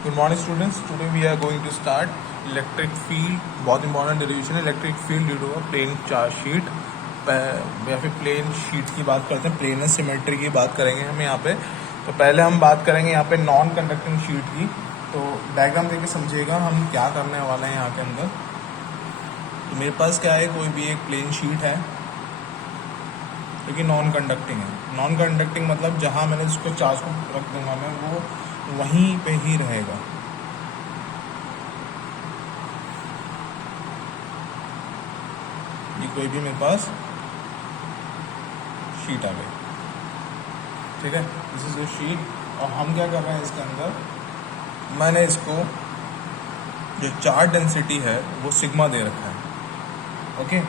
Good morning students. Today we are going to start electric field. बहुत important derivation है electric field due to plane charge sheet या फिर plane sheet की बात करते हैं. प्लेन सिमेट्री की बात करेंगे हम यहाँ पे. तो पहले हम बात करेंगे यहाँ पे नॉन कंडक्टिंग शीट की. तो डायग्राम देख के समझिएगा हम क्या करने वाले हैं यहाँ के अंदर. तो मेरे पास क्या है, कोई भी एक प्लेन शीट है जो कि नॉन कंडक्टिंग है. नॉन कंडक्टिंग मतलब जहाँ मैंने इसको चार्ज को रख दूंगा मैं वो वहीं पे ही रहेगा. ये कोई भी मेरे पास शीट आ गई, ठीक है. This is the sheet. और हम क्या कर रहे हैं इसके अंदर, मैंने इसको जो चार्ज डेंसिटी है वो सिग्मा दे रखा है. ओके.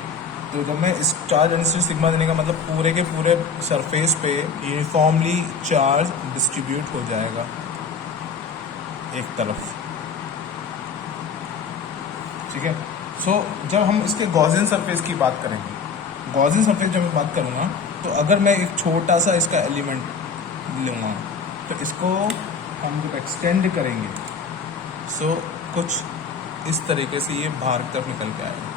तो जब मैं इस चार्ज डेंसिटी सिग्मा देने का मतलब पूरे के पूरे सरफेस पे यूनिफॉर्मली चार्ज डिस्ट्रीब्यूट हो जाएगा एक तरफ, ठीक है. सो जब हम इसके गॉसियन सरफेस की बात करेंगे, गॉसियन सरफेस जब मैं बात करूँगा तो अगर मैं एक छोटा सा इसका एलिमेंट लूँगा तो इसको हम जब एक्सटेंड करेंगे सो कुछ इस तरीके से ये बाहर की तरफ निकल के आएगा.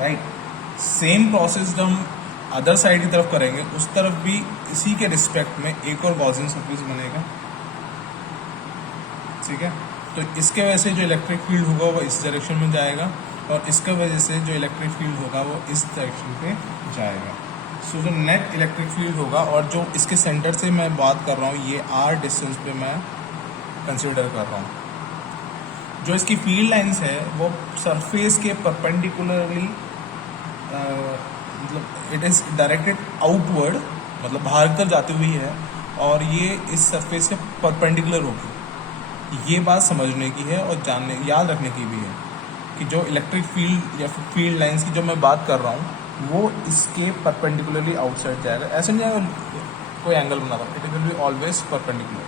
राइट. सेम प्रोसेस जब हम अदर साइड की तरफ करेंगे उस तरफ भी इसी के रिस्पेक्ट में एक और गॉसियन सरफेस बनेगा, ठीक है. तो इसके वजह से जो इलेक्ट्रिक फील्ड होगा वो इस डायरेक्शन में जाएगा और इसके वजह से जो इलेक्ट्रिक फील्ड होगा वो इस डायरेक्शन पे जाएगा. सो जो नेट इलेक्ट्रिक फील्ड होगा और जो इसके सेंटर से मैं बात कर रहा हूँ ये r डिस्टेंस पे मैं कंसिडर कर रहा हूँ. जो इसकी फील्ड लाइंस है वो सरफेस के परपेंडिकुलरली मतलब इट इज़ डायरेक्टेड आउटवर्ड, मतलब बाहर की तरफ जाती हुई है और ये इस सरफेस से परपेंडिकुलर होगी. ये बात समझने की है और जानने याद रखने की भी है कि जो इलेक्ट्रिक फील्ड या फिर फील्ड लाइंस की जो मैं बात कर रहा हूँ वो इसके परपेंडिकुलरली आउटसाइड जाएगा. ऐसे नहीं जाएगा कोई एंगल बना रहा, it will be always perpendicular,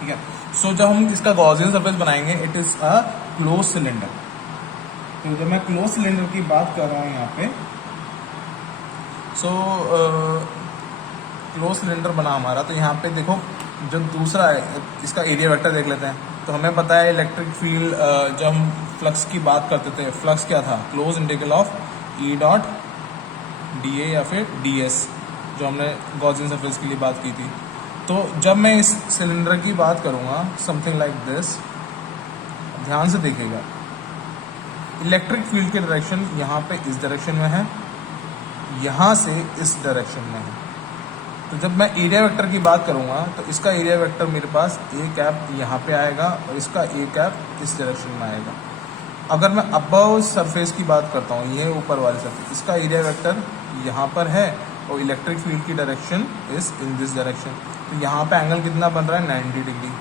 ठीक है. सो जब हम इसका गॉसियन सरफेस बनाएंगे it is a close cylinder. तो जब मैं क्लोज सिलेंडर की बात कर रहा हूँ यहाँ पे, सो क्लोज सिलेंडर बना हमारा. तो यहाँ पे देखो जो दूसरा है इसका एरिया वेक्टर देख लेते हैं. तो हमें पता है इलेक्ट्रिक फील्ड जब हम फ्लक्स की बात करते थे, फ्लक्स क्या था, close integral of E dot D ए या फिर डी एस, जो हमने गॉसियन सरफेस के लिए बात की थी. तो जब मैं इस सिलेंडर की बात करूँगा समथिंग लाइक दिस, ध्यान से देखिएगा इलेक्ट्रिक फील्ड की डायरेक्शन यहाँ पे इस डायरेक्शन में है, यहाँ से इस डायरेक्शन में है. तो जब मैं एरिया वेक्टर की बात करूँगा तो इसका एरिया वेक्टर मेरे पास ए कैप यहाँ पे आएगा और इसका ए कैप इस डायरेक्शन में आएगा. अगर मैं अबव सरफेस की बात करता हूँ, ये ऊपर वाली सरफेस, इसका एरिया वेक्टर यहाँ पर है और इलेक्ट्रिक फील्ड की direction is in this direction. तो यहाँ पे एंगल कितना बन रहा है, 90 डिग्री.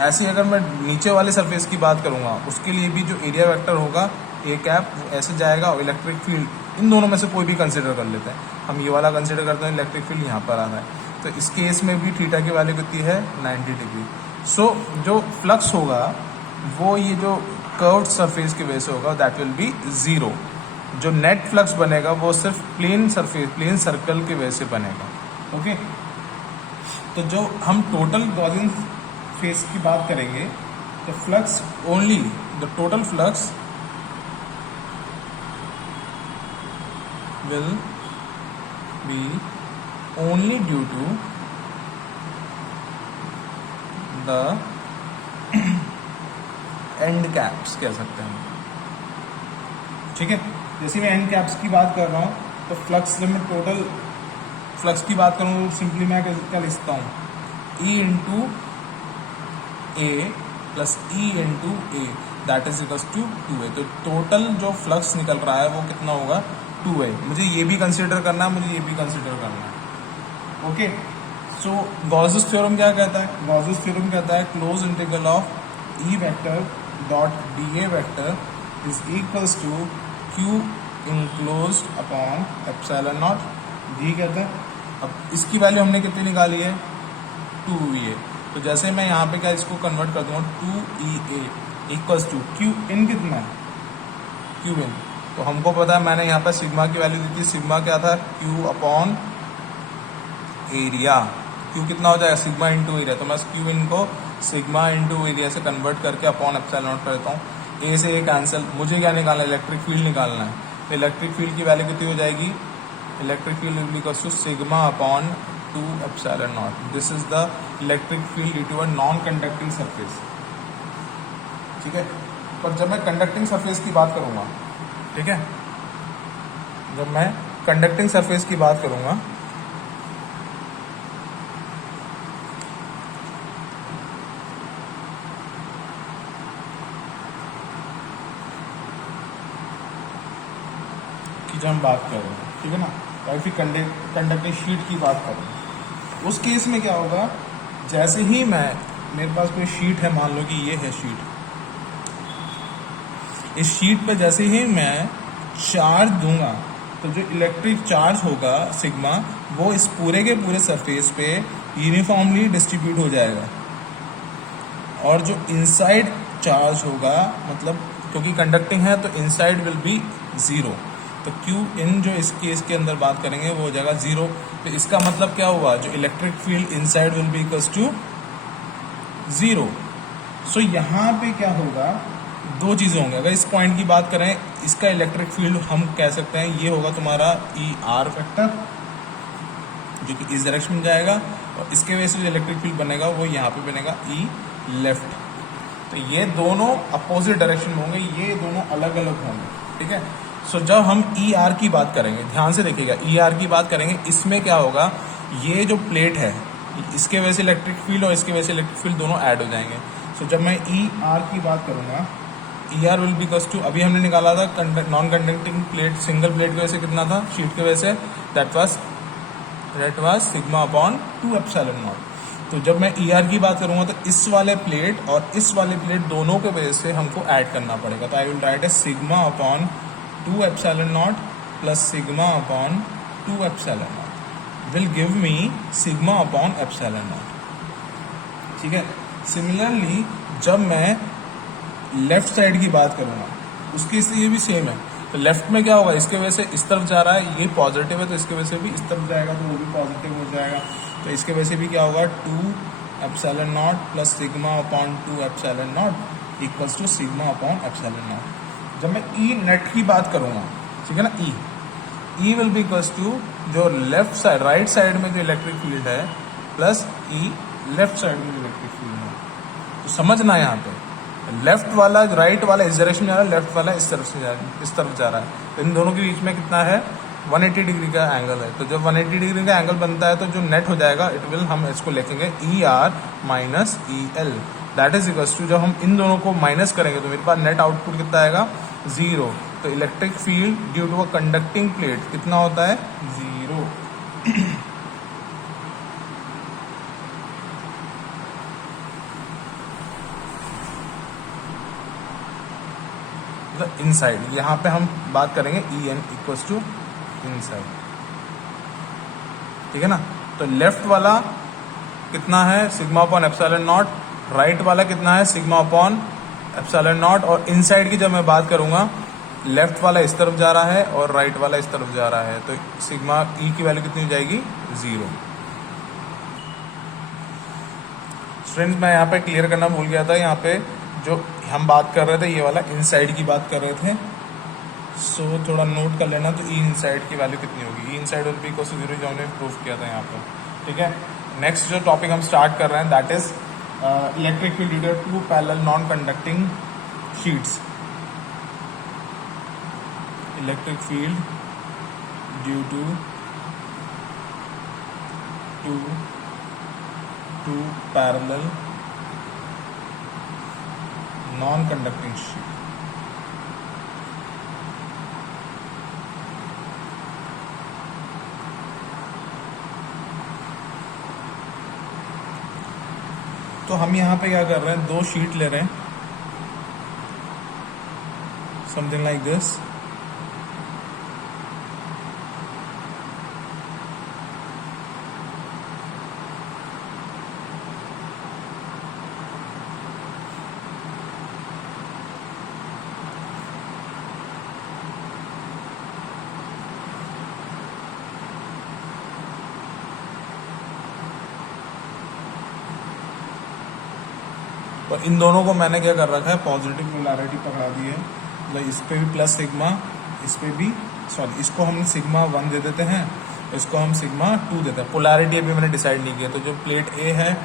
ऐसे अगर मैं नीचे वाले सरफेस की बात करूँगा उसके लिए भी जो एरिया वेक्टर होगा ए कैप ऐसे जाएगा और इलेक्ट्रिक फील्ड इन दोनों में से कोई भी कंसिडर कर लेते हैं. हम ये वाला कंसिडर करते हैं, इलेक्ट्रिक फील्ड यहाँ पर आ रहा है. तो इस केस में भी थीटा की वैल्यू कितनी है, 90 डिग्री. सो जो फ्लक्स होगा वो ये जो कर्व्ड सरफेस की वजह से होगा, दैट विल बी जीरो. जो नेट फ्लक्स बनेगा वो सिर्फ प्लेन सरफेस, प्लेन सर्कल की वजह से बनेगा. ओके. तो जो हम टोटल गॉसियन फेस की बात करेंगे तो flux only the total flux will be only due to the end caps कह सकते हैं, ठीक है. जैसे मैं एंड कैप्स की बात कर रहा हूँ तो फ्लक्स, जब मैं टोटल फ्लक्स की बात करूँ तो सिंपली मैं क्या लिखता हूँ, E into A plus E into A that is equals to 2a. तो टोटल जो फ्लक्स निकल रहा है वो कितना होगा, 2a. मुझे ये भी कंसिडर करना है, मुझे ये भी कंसिडर करना है. ओके. सो गॉसेस थ्योरम क्या कहता है, गॉसेस थ्योरम कहता है close integral of E vector dot D A vector is equals to Q enclosed upon epsilon naught जी कहता है. अब इसकी वैल्यू हमने कितनी निकाली है, 2a. तो जैसे मैं यहाँ पे क्या इसको कन्वर्ट कर दूँगा, 2EA equals to Q in कितना है, क्यू इन. तो हमको पता है मैंने यहाँ पर सिग्मा की वैल्यू दी थी, सिग्मा क्या था, क्यू अपॉन एरिया। क्यू कितना हो जाएगा, सिग्मा इंटू एरिया। तो मैं क्यू इनको सिग्मा इंटू एरिया से कन्वर्ट करके अपॉन एप्सिलॉन नॉट कर देता हूँ। ए से ए कैंसिल, मुझे क्या निकालना है, इलेक्ट्रिक फील्ड निकालना है। तो इलेक्ट्रिक फील्ड की वैल्यू कितनी हो जाएगी, electric field will be equals to sigma upon 2 epsilon naught. This is the electric field due to a non conducting surface. ठीक है, पर जब मैं कंडक्टिंग सरफेस की बात करूंगा, ठीक है, जब मैं कंडक्टिंग सरफेस की बात करूंगा की जब हम बात कर रहे हैं, ठीक है ना, या फिर कंडक्टिंग शीट की बात कर रहे हैं, उस केस में क्या होगा, जैसे ही मेरे पास कोई शीट है, मान लो कि ये है शीट, इस शीट पे जैसे ही मैं चार्ज दूंगा तो जो इलेक्ट्रिक चार्ज होगा सिग्मा, वो इस पूरे के पूरे सरफेस पे यूनिफॉर्मली डिस्ट्रीब्यूट हो जाएगा। और जो इनसाइड चार्ज होगा, मतलब क्योंकि कंडक्टिंग है तो इनसाइड विल बी जीरो, तो क्यू इन जो इस केस के अंदर बात करेंगे वो हो जाएगा जीरो। तो इसका मतलब क्या हुआ, जो electric field inside will be equals to zero. So यहाँ पे क्या होगा, दो चीज़ें होंगी। अगर इस पॉइंट की बात करें, इसका इलेक्ट्रिक फील्ड हम कह सकते हैं ये होगा तुम्हारा ई आर फैक्टर, जो कि इस डायरेक्शन में जाएगा, और इसके वजह से जो इलेक्ट्रिक फील्ड बनेगा वो यहाँ पे बनेगा ई लेफ्ट। तो ये दोनों अपोजिट डायरेक्शन में होंगे, ये दोनों अलग अलग होंगे। ठीक है, सो जब हम ई आर की बात करेंगे, ध्यान से देखिएगा, ई आर की बात करेंगे, इसमें क्या होगा, ये जो प्लेट है इसके वजह से इलेक्ट्रिक फील्ड और इसके वजह से इलेक्ट्रिक फील्ड दोनों ऐड हो जाएंगे। सो जब मैं ई आर की बात करूंगा, E R will be equals to, अभी हमने निकाला था non conducting plate, single plate की वजह से कितना था, शीट की वजह से, that was sigma upon 2 epsilon naught. तो जब मैं ई आर की बात करूंगा तो इस वाले प्लेट और इस वाले प्लेट दोनों के वजह से हमको ऐड करना पड़ेगा। तो I will write as sigma upon 2 epsilon naught plus sigma upon 2 epsilon naught will give me sigma upon epsilon naught. ठीक है, सिमिलरली जब मैं लेफ्ट साइड की बात करूंगा, उसकी स्थिति भी सेम है। तो लेफ्ट में क्या होगा, इसके वजह से इस तरफ जा रहा है, ये पॉजिटिव है, तो इसके वजह से भी इस तरफ जाएगा तो वो भी पॉजिटिव हो जाएगा। तो इसके वजह से भी क्या होगा, 2 epsilon naught plus sigma upon 2 epsilon naught equals to sigma upon epsilon naught. जब मैं ई नेट की बात करूंगा, ठीक है ना, ई विल बी इक्वल्स टू जो लेफ्ट साइड, राइट साइड में जो इलेक्ट्रिक फील्ड है प्लस ई लेफ्ट साइड में जो इलेक्ट्रिक फील्ड है। तो समझना यहाँ पे, लेफ्ट वाला, राइट वाला इस डायरेक्शन में जा रहा है, लेफ्ट वाला इस तरफ से इस तरफ जा रहा है। तो इन दोनों के बीच में कितना है, 180 डिग्री का एंगल है। तो जब 180 डिग्री का एंगल बनता है तो जो नेट हो जाएगा, इट विल, हम इसको लिखेंगे E R minus E L, that is equals to, जब हम इन दोनों को माइनस करेंगे तो मेरे पास नेट आउटपुट कितना आएगा, जीरो। तो electric field due to a conducting plate कितना होता है, जीरो। इनसाइड, यहाँ पे हम बात करेंगे E N equals to inside. ठीक है ना, तो लेफ्ट वाला कितना है, sigma upon epsilon naught, right वाला कितना है, सिग्मा अपॉन एप्सिलॉन नॉट। और इनसाइड की जब मैं बात करूंगा, लेफ्ट वाला इस तरफ जा रहा है और राइट वाला इस तरफ जा रहा है, तो सिग्मा ई की वैल्यू कितनी हो जाएगी, जीरो। स्टूडेंट्स, मैं यहाँ पे क्लियर करना भूल गया था, यहाँ पे जो हम बात कर रहे थे ये वाला इनसाइड की बात कर रहे थे, सो थोड़ा नोट कर लेना। तो ई इनसाइड की वैल्यू कितनी होगी, E inside will be equals to zero, जो हमने प्रूव किया था यहाँ पर। ठीक है, नेक्स्ट जो टॉपिक हम स्टार्ट कर रहे हैं, that is electric field due to 2 parallel non conducting sheets. Electric field due to 2 parallel non conducting sheet. तो हम यहाँ पे क्या कर रहे हैं, 2 शीट ले रहे हैं, समथिंग लाइक दिस। और इन दोनों को मैंने क्या कर रखा है, पॉजिटिव पोलैरिटी पकड़ा दी है, मतलब इस पे भी प्लस सिग्मा, इस पे भी सॉरी इसको हम सिग्मा 1 दे देते हैं, इसको हम सिग्मा 2 देते हैं। पोलैरिटी अभी मैंने डिसाइड नहीं किया, तो जो प्लेट ए है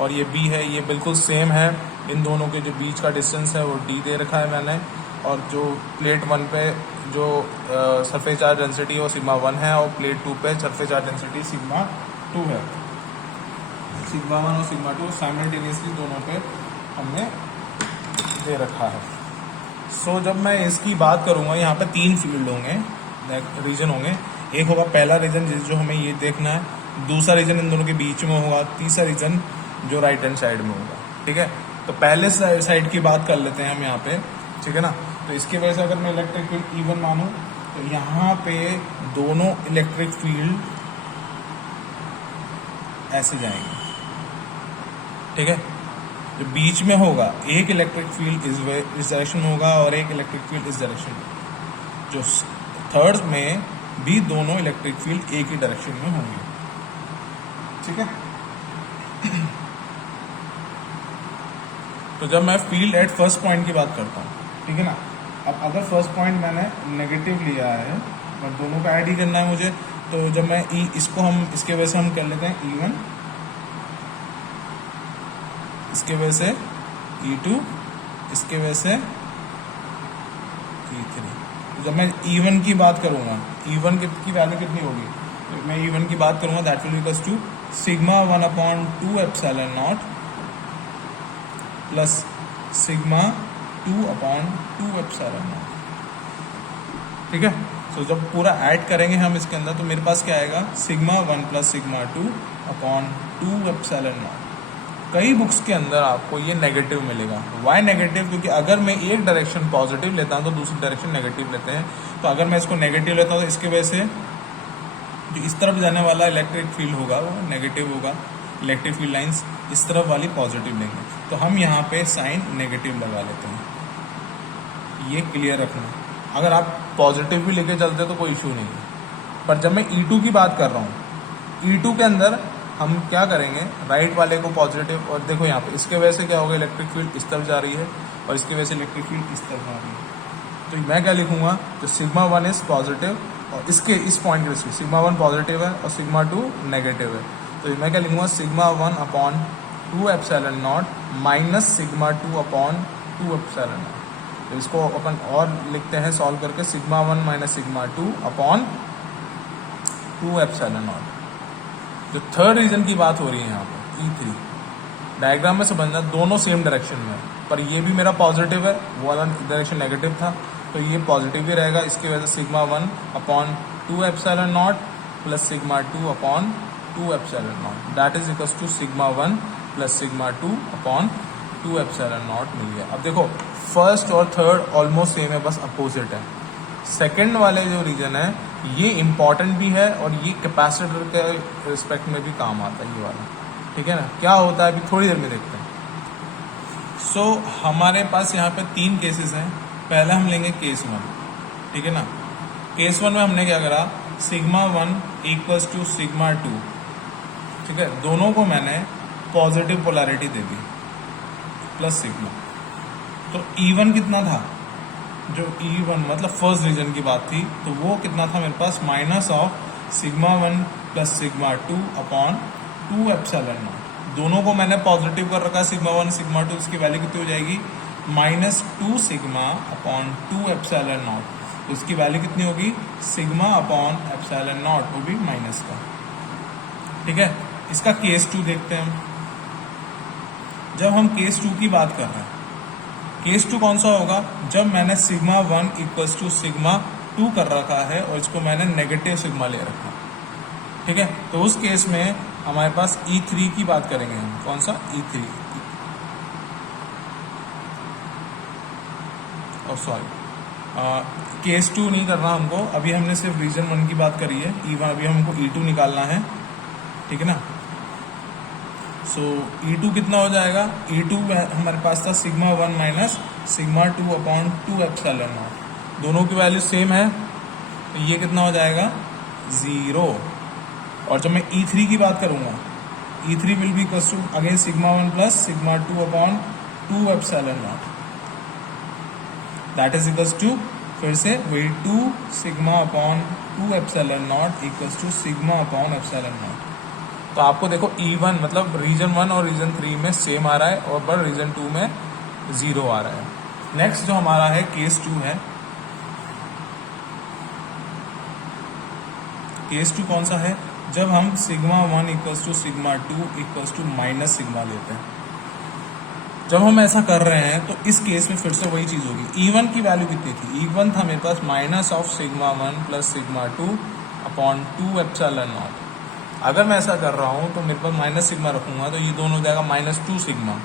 और ये बी है ये बिल्कुल सेम है, इन दोनों के जो बीच का डिस्टेंस है वो डी दे रखा है मैंने, और जो प्लेट 1 पे जो सरफेस चार्ज डेंसिटी है वो सिग्मा 1 है, और प्लेट 2 पे सरफेस चार्ज डेंसिटी सिग्मा 2 है। सिग्मा 1 और सिग्मा 2 साइमल्टेनियसली दोनों पे हमने दे रखा है। सो जब मैं इसकी बात करूँगा, यहाँ पे 3 फील्ड होंगे, रीजन होंगे। एक होगा पहला रीजन जो हमें ये देखना है, दूसरा रीजन इन दोनों के बीच में होगा, तीसरा रीजन जो राइट हैंड साइड में होगा। ठीक है, तो पहले साइड की बात कर लेते हैं हम यहाँ पे, ठीक है ना। तो इसकी वजह से अगर मैं इलेक्ट्रिक फील्ड E1 मानूँ तो यहाँ पे दोनों इलेक्ट्रिक फील्ड ऐसे जाएंगे। ठीक है, जो बीच में होगा एक इलेक्ट्रिक फील्ड इस डायरेक्शन में होगा और एक इलेक्ट्रिक फील्ड इस डायरेक्शन में। जो थर्ड में भी दोनों इलेक्ट्रिक फील्ड एक ही डायरेक्शन में होंगे। ठीक है, तो जब मैं फील्ड एट फर्स्ट पॉइंट की बात करता हूँ, ठीक है ना, अब अगर फर्स्ट पॉइंट मैंने नेगेटिव लिया है और दोनों का ऐड ही करना है मुझे, तो जब मैं इसको हम इसके वजह से हम कर लेते हैं E1, इसके वजह से E2, इसके वजह से E3। जब मैं E1 की बात करूंगा, E1 की वैल्यू कितनी होगी, तो मैं E1 की बात करूंगा that will equals to sigma 1/2 epsilon naught plus sigma 2/2 epsilon naught. ठीक है, तो जब पूरा ऐड करेंगे हम इसके अंदर, तो मेरे पास क्या आएगा, sigma 1 plus sigma 2/2 epsilon naught. कई बुक्स के अंदर आपको ये नेगेटिव मिलेगा। Why negative? क्योंकि अगर मैं एक डायरेक्शन पॉजिटिव लेता हूँ तो दूसरी डायरेक्शन नेगेटिव लेते हैं। तो अगर मैं इसको नेगेटिव लेता हूँ तो इसकी वजह से जो इस तरफ जाने वाला इलेक्ट्रिक फील्ड होगा वो नेगेटिव होगा, इलेक्ट्रिक फील्ड लाइंस इस तरफ वाली पॉजिटिव लेंगे। तो हम यहाँ पे साइन नेगेटिव लगा लेते हैं, ये क्लियर रखना। अगर आप पॉजिटिव भी लेके चलते हो तो कोई इशू नहीं है। पर जब मैं E2 की बात कर रहा हूँ, E2 के अंदर हम क्या करेंगे, राइट वाले को पॉजिटिव, और देखो यहाँ पे इसके वजह से क्या होगा, इलेक्ट्रिक फील्ड इस तरफ जा रही है और इसकी वजह से इलेक्ट्रिक फील्ड इस तरफ जा रही है। तो मैं क्या लिखूंगा, तो सिग्मा 1 इज पॉजिटिव, और इसके इस पॉइंट के सिग्मा 1 पॉजिटिव है और सिग्मा 2 नेगेटिव है। तो मैं क्या लिखूंगा, sigma 1/2 epsilon nought minus sigma 2/2 epsilon naught. तो इसको अपन और लिखते हैं सॉल्व करके, sigma 1 minus sigma 2/2 epsilon nought. जो थर्ड रीजन की बात हो रही है यहाँ पर E3, डायग्राम में समझना दोनों सेम डायरेक्शन में, पर ये भी मेरा पॉजिटिव है, वो वाला डायरेक्शन नेगेटिव था, तो ये पॉजिटिव भी रहेगा। इसकी वजह से sigma 1/2 epsilon naught plus sigma 2/2 epsilon naught, that is equals to sigma 1 plus sigma 2/2 epsilon naught मिल गया। अब देखो फर्स्ट और थर्ड ऑलमोस्ट सेम है, बस अपोजिट है। सेकेंड वाले जो रीजन है ये इम्पॉर्टेंट भी है और ये कैपेसिटर के रिस्पेक्ट में भी काम आता है ये वाला। ठीक है ना, क्या होता है अभी थोड़ी देर में देखते हैं। सो हमारे पास यहाँ पे 3 केसेस हैं। पहला हम लेंगे केस 1, ठीक है ना। केस 1 में हमने क्या करा, सिग्मा 1 इक्वल्स टू सिग्मा 2, ठीक है, दोनों को मैंने पॉजिटिव पोलैरिटी दे दी प्लस सिग्मा। तो E1 कितना था, जो E1 मतलब फर्स्ट रीजन की बात थी, तो वो कितना था मेरे पास, minus of sigma 1 plus sigma 2/2 epsilon naught. दोनों को मैंने पॉजिटिव कर रखा, सिग्मा 1 सिग्मा 2, इसकी वैल्यू कितनी हो जाएगी, -2 सिग्मा/2 एप्सिलॉन नॉट। तो इसकी वैल्यू कितनी होगी, सिग्मा/एप्सिलॉन नॉट, वो भी माइनस का। ठीक है, इसका केस 2 देखते हैं हम। जब हम केस 2 की बात कर रहे हैं, केस 2 कौन सा होगा, जब मैंने सिग्मा 1 इक्वल्स टू सिग्मा 2 कर रखा है और इसको मैंने नेगेटिव सिग्मा ले रखा है। ठीक है, तो उस केस में हमारे पास E3 की बात करेंगे हम। कौन सा, E3, और सॉरी केस 2 नहीं करना हमको, अभी हमने सिर्फ रीजन 1 की बात करी है, E1, अभी हमको E2 निकालना है। ठीक है ना, सो E2 कितना हो जाएगा, E2 हमारे पास था sigma 1 minus sigma 2/2 epsilon naught. दोनों की वैल्यू सेम है, तो ये कितना हो जाएगा, 0। और जब मैं E3 की बात करूंगा, E3 will be equals to again sigma 1 plus sigma 2/2 2 epsilon naught, that is equals to, फिर से V2 sigma upon 2 epsilon naught equals to sigma upon epsilon naught. तो आपको देखो E1 मतलब रीजन 1 और रीजन 3 में सेम आ रहा है और पर रीजन 2 में 0 आ रहा है। नेक्स्ट जो हमारा है केस 2 है, केस 2 कौन सा है, जब हम sigma 1 equals to sigma 2 equals to minus sigma लेते हैं। जब हम ऐसा कर रहे हैं तो इस केस में फिर से वही चीज होगी। E1 की वैल्यू कितनी थी, E1 था मेरे पास minus of sigma 1 plus sigma 2 upon 2 epsilon naught. अगर मैं ऐसा कर रहा हूं तो मेरे पास माइनस सिग्मा रखूंगा तो ये दोनों हो जाएगा minus 2 sigma,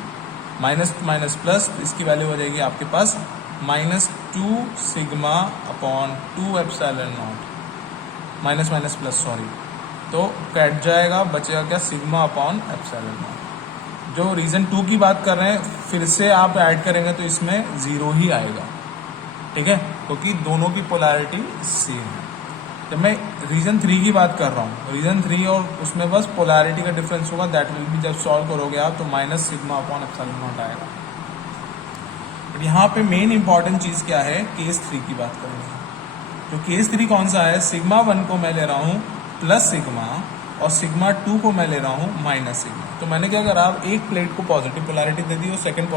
minus minus plus, इसकी वैल्यू हो जाएगी आपके पास minus 2 sigma upon 2 epsilon nought, minus minus plus sorry, तो कट जाएगा, बचेगा क्या, सिग्मा अपॉन एप्सिलॉन नॉट। जो रीजन 2 की बात कर रहे हैं फिर से आप ऐड करेंगे तो इसमें 0 ही आएगा, ठीक है, क्योंकि दोनों की पोलैरिटी सेम है। जब मैं रीजन 3 की बात कर रहा हूँ, रीजन 3 और उसमें बस पोलैरिटी का डिफरेंस होगा, दैट विल बी, जब सॉल्व करोगे आप तो minus sigma upon epsilon not आएगा। बट यहाँ पे मेन इंपॉर्टेंट चीज क्या है, केस 3 की बात करेंगे। तो केस 3 कौन सा है, सिग्मा 1 को मैं ले रहा हूँ प्लस सिग्मा और सिग्मा 2 को मैं ले रहा हूँ माइनस सिग्मा। तो मैंने क्या करा, आप एक प्लेट को पॉजिटिव पोलैरिटी दे दी और सेकंड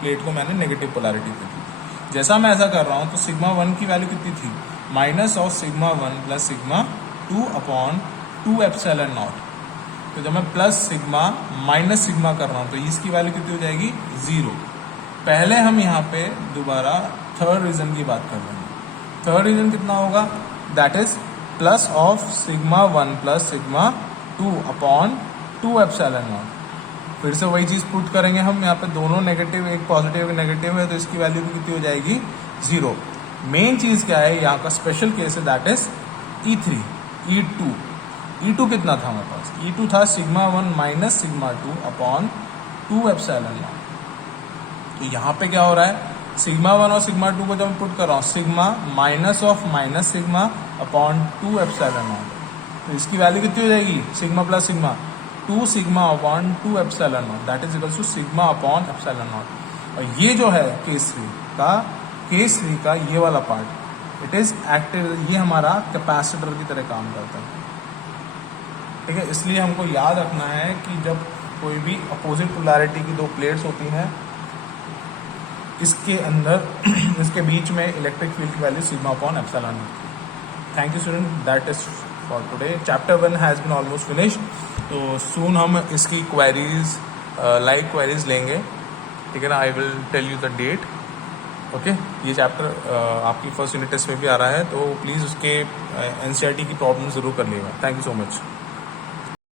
प्लेट को मैंने नेगेटिव पोलैरिटी दे दी। जैसा मैं ऐसा कर रहा हूँ तो सिग्मा 1 की वैल्यू कितनी थी, minus of sigma 1 plus sigma 2 upon 2 epsilon naught. तो जब मैं प्लस सिग्मा माइनस सिग्मा कर रहा हूँ तो इसकी वैल्यू कितनी हो जाएगी, 0। पहले हम यहाँ पे दोबारा थर्ड रीजन की बात कर रहे हैं। थर्ड रीजन कितना होगा, that is plus of sigma 1 plus sigma 2 upon 2 epsilon not. फिर से वही चीज पुट करेंगे हम, यहाँ पे दोनों नेगेटिव, एक पॉजिटिव एक नेगेटिव है, तो इसकी वैल्यू भी कितनी हो जाएगी, 0। मेन चीज क्या है, यहाँ का स्पेशल केस है, that is E3, E2। E2 कितना था हमारे पास, E2 था sigma 1 minus sigma 2 upon 2 epsilon naught. तो यहाँ पे क्या हो रहा है, सिग्मा 1 और सिग्मा 2 को जब मैं पुट कर रहा हूँ, sigma minus of minus sigma upon 2 epsilon naught, तो इसकी वैल्यू कितनी हो जाएगी, sigma plus sigma 2 sigma upon 2 epsilon naught, that is equal to sigma upon epsilon naught. और ये जो है केस 3 का ये वाला पार्ट, इट इज एक्टिव, ये हमारा कैपेसिटर की तरह काम करता है, ठीक है। इसलिए हमको याद रखना है कि जब कोई भी अपोजिट पोलैरिटी की दो प्लेट्स होती हैं, इसके अंदर इसके बीच में इलेक्ट्रिक फील्ड की वैल्यू सिग्मा अपॉन एप्सिलॉन होती है। Thank you student, that is for today. Chapter 1 has been almost finished. तो सून हम इसकी क्वेरीज, लाइव क्वेरीज लेंगे, ठीक है ना। I will tell you the date, okay. ये चैप्टर आपकी फर्स्ट यूनिट टेस्ट में भी आ रहा है, तो प्लीज़ उसके NCERT की प्रॉब्लम ज़रूर कर लीजिएगा। Thank you so much.